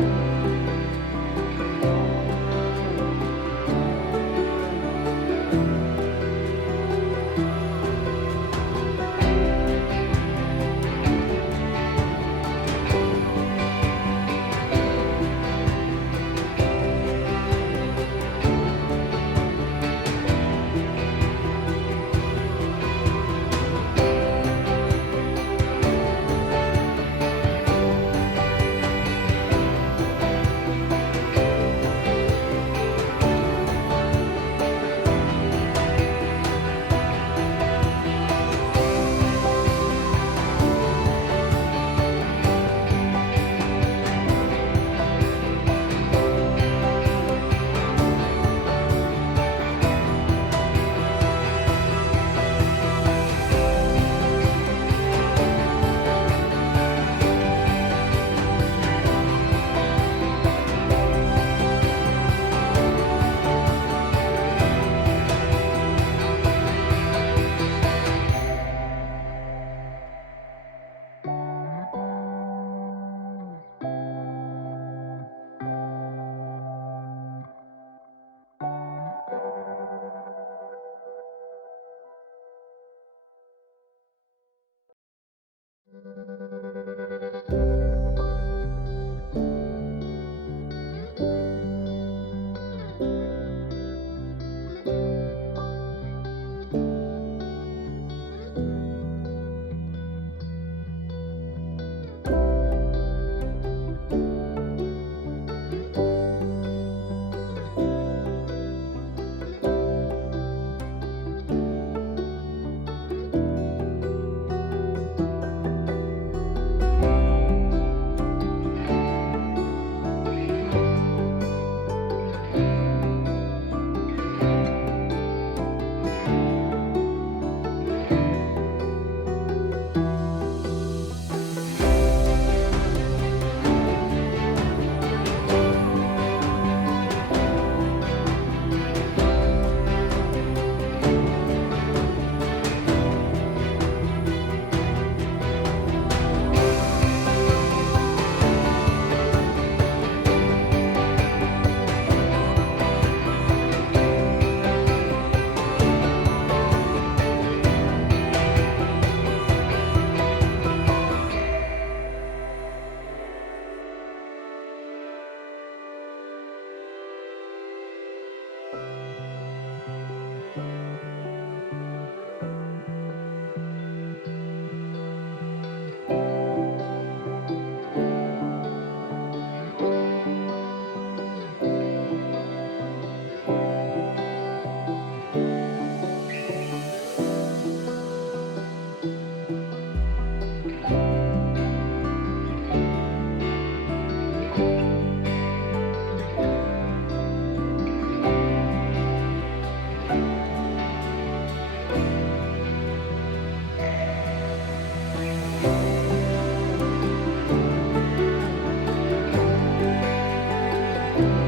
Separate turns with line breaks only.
thank you thank you